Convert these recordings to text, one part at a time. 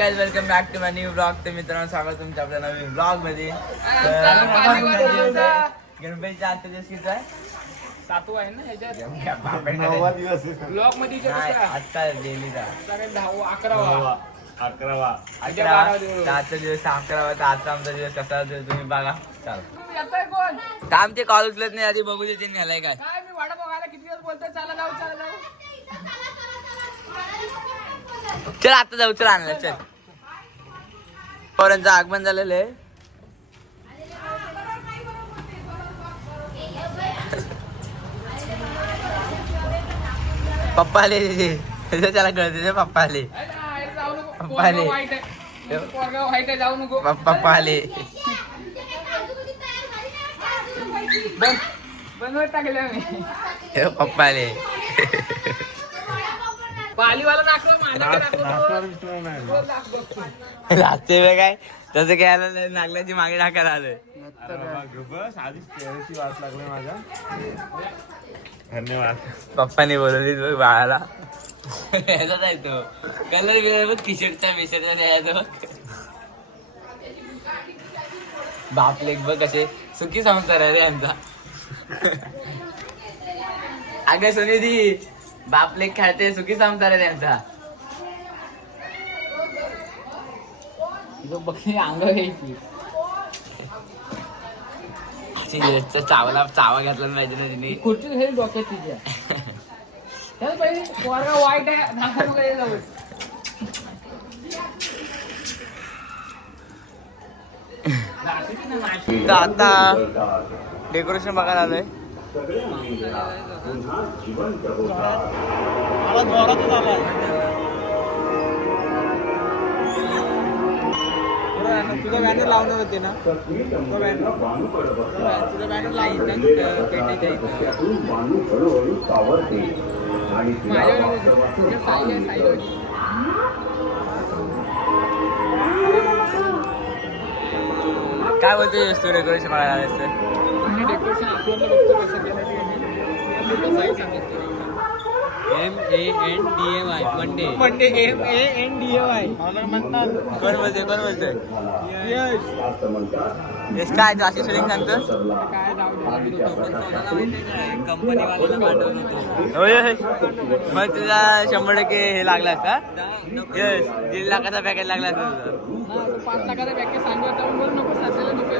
Guys welcome back to my new blog. तर मित्रांनो स्वागत तुमच्या आपल्या नवीन ब्लॉग मध्ये. गणपतीचा आजचा दिवस किती आहे? 7 आहे ना ह्याच्यात ब्लॉग मध्ये आजचा डेलीचा 11वा आजचा दिवस 11वा. तर आजचा आमचा दिवस कसा होतो तुम्ही बघा. चाल काम ते कॉल उचलत नाही आधी बघू देते न्यालाय काय. मी वाडा बघायला किती दिवस बोलतोय चला जाऊ. चल आता जाऊ. चल आणलं चल. पोरांचं आगमन झालेलं आहे. पप्पा आले त्याला कळते पप्पा आले. पप्पा आले जाऊ नको. पप्पा आले. बनवत टाकलं मी. पप्पा आले. पालीवाला नागला लागते बे काय तसं काय नागल्याची मागे टाकायला आलोय. धन्यवाद. पप्पाने बोलवली बाळाला. याचा जायचो कलर बिलर टी शर्टचा बिशर्टचा द्यायचो. बाप लेख बघ कसे सुखी संसार आहे रे यांचा. अगं सुनिधी बाप लेख खेळते सुखी संसार आहे त्यांचा. बघी अंग घ्यायची चावा घातला पाहिजे ना तिने. खुर्ची हे डोक्यात तिच्या त्याला पहिले पोरगा वाईट आहे नाका वगैरे जाऊ. तर आता डेकोरेशन बघायला आलोय. तुझा बॅनर लावणार होते ना. तुझा बॅनर काय बोलतोय तू डेकोरेशन बघायला आलायस तर? डेकोरेशन आपल्याला बघतो कसं केलं ते. MANDAY मंडे MANDAY कोण बोलतोय यश काय तू अशी स्पेलिंग सांगतोस? कंपनी वाल्याला पाठवलं होतं. मग तुझा 100% हे लागला का यश? 1.5 लाखाचा पॅकेज लागला असता तुझा. 5 लाखाचा पॅकेज सांगत नको साध्याला नको.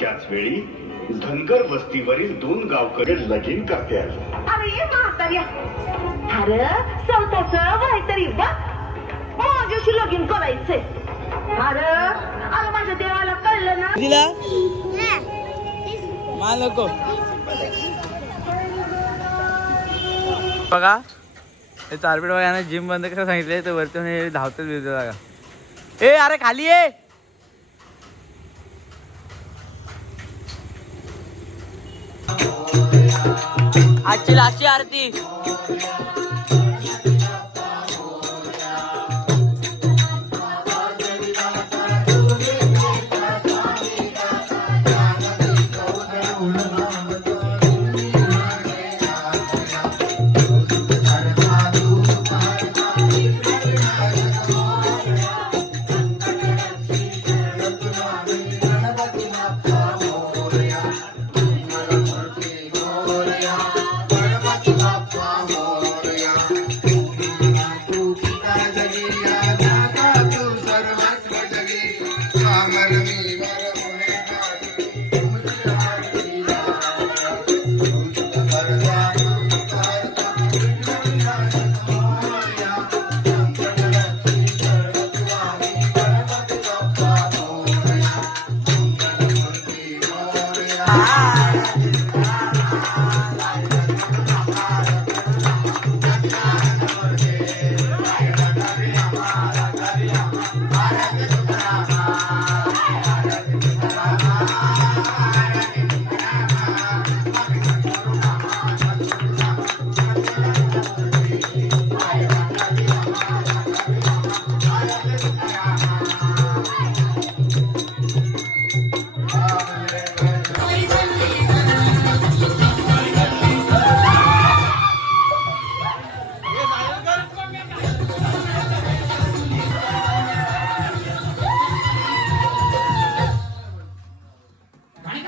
त्याच वेळी धनगर वस्तीवरील 2 गावकरी लगीन करतात. अरे म्हाताऱ्या अरे स्वतःच काहीतरी बघ माझ्याशी लगीन करायचंय. अरे माझ्या देवाला कळलं ना. दिला मान नको बघा. हे चारपीठ बघा ना. जिम बंद करायला सांगितलंय तर वरती धावतच बिवतो बघा. ए अरे खाली ये. आजची लास्टची आरती.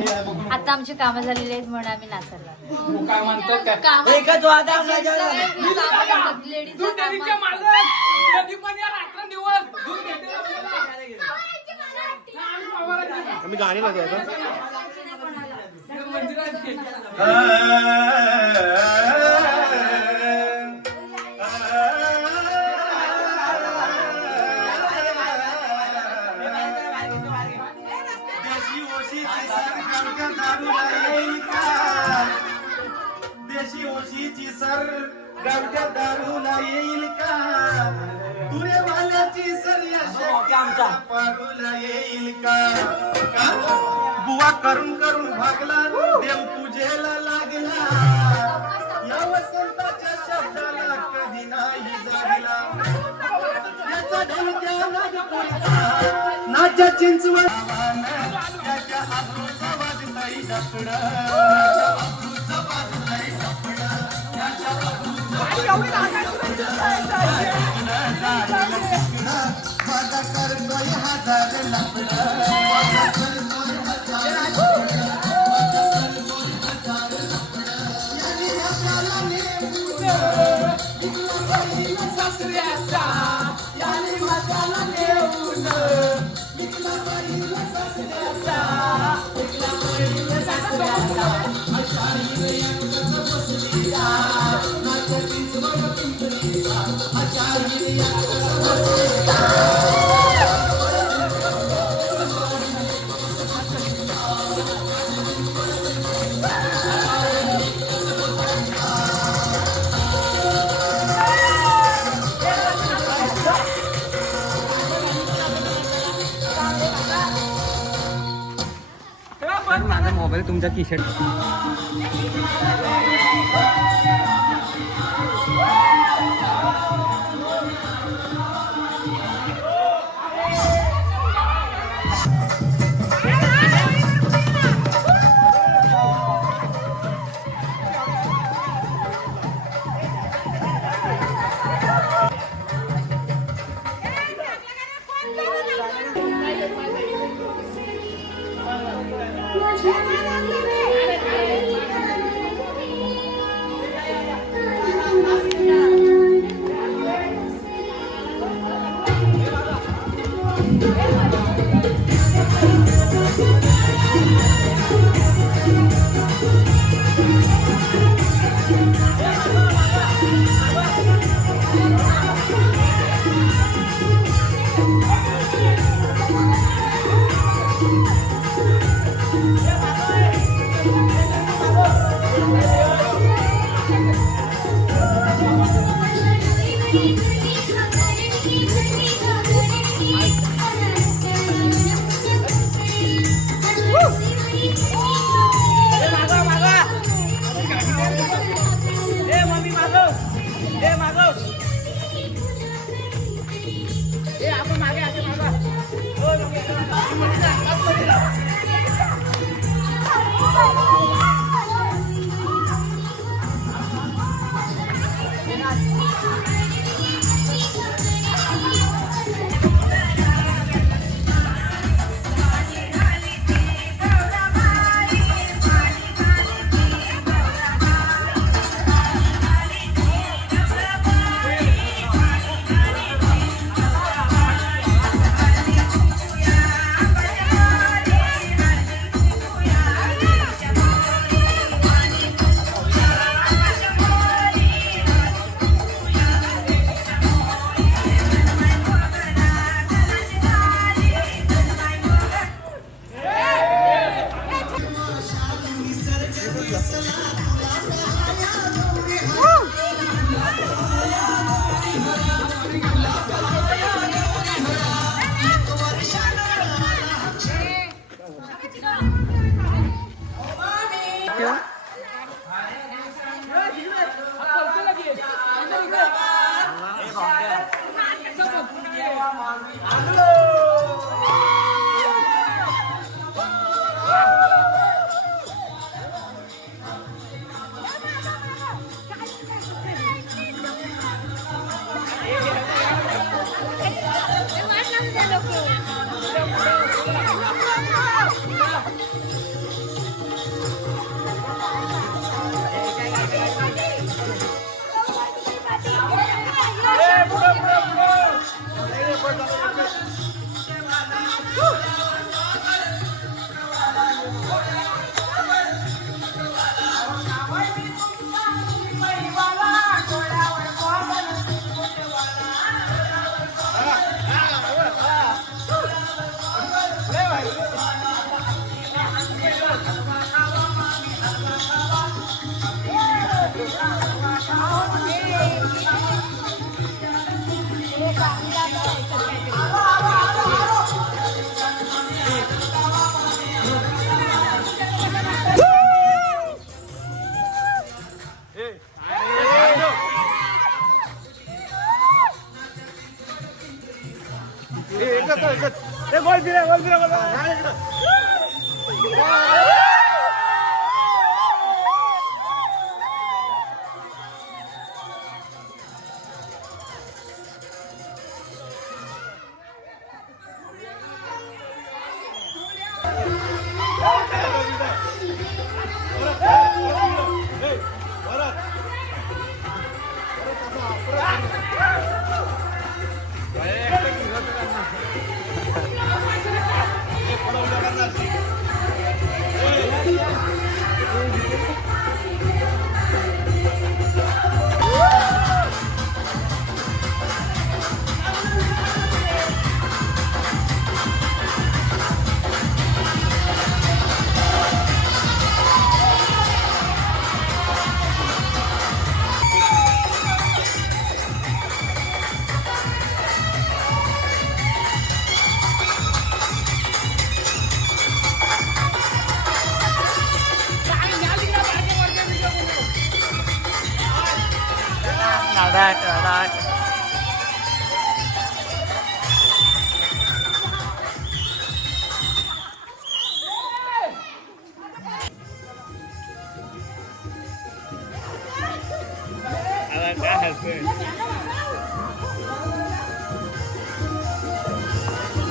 आता आमची कामं झालेली आहेत म्हणून आम्ही नाचायला तू काय म्हणतात काय एकच वादा दूध डेअरीच्या मालक कधी पण या रात्रंदिवस दूध देते आपल्याला. मी गाणी लागतो मंदिरात देशी ओशीची सर गावच्या दारूला येईल का तुरे वाल्याची सर या पाडूला येईल का बुवा करून करून भागला देव पूजेला लागला या वसंताच्या शब्दाला कधी नाही जागला याचा ढोलक्या नागपुरीचा नाच्या चिंचवड त्याच्या हातूचा वाजताई डफड माझा करतोय हजार लफड माझा मोबाईल तुमच्या खिशात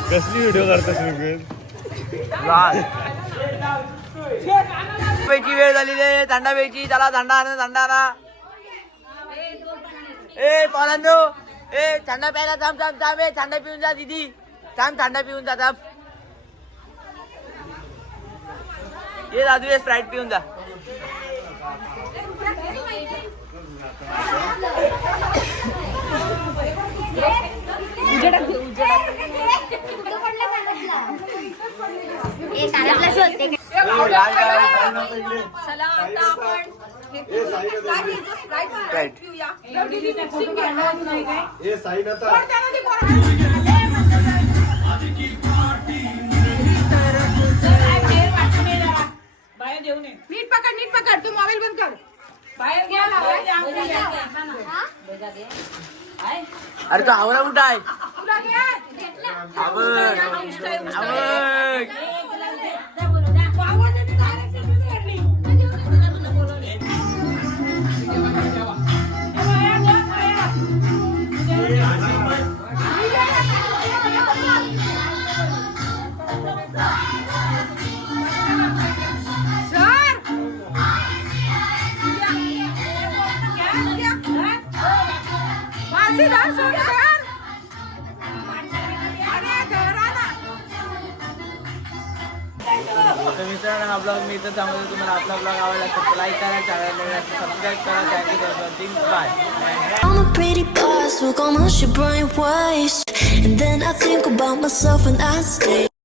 कसली व्हिडिओ करतोस पैकी वेळ झालेली आहे. थंडा प्यायची. चला थंडा आणा. ए पालांनो, ए थंडा प्यायला थांब. ए थंडा पिऊन जा दीदी. थंडा पिऊन जा. ये दादू ये स्प्राईट पिऊन जा. नीट पकड तू मोबाईल बंद कर. बाहेर घ्या. अरे तो आवरा कुठं आहे? तुला घ्या. मित्रांनो हा ब्लॉग मी इथं थांबवतो. तुम्हाला आपला ब्लॉग आवडला तर लाईक करा, चॅनलला सबस्क्राईब करा. Thank you. Bye. I'm a pretty boss, look almost your brain waste. And then I think about myself and I stay.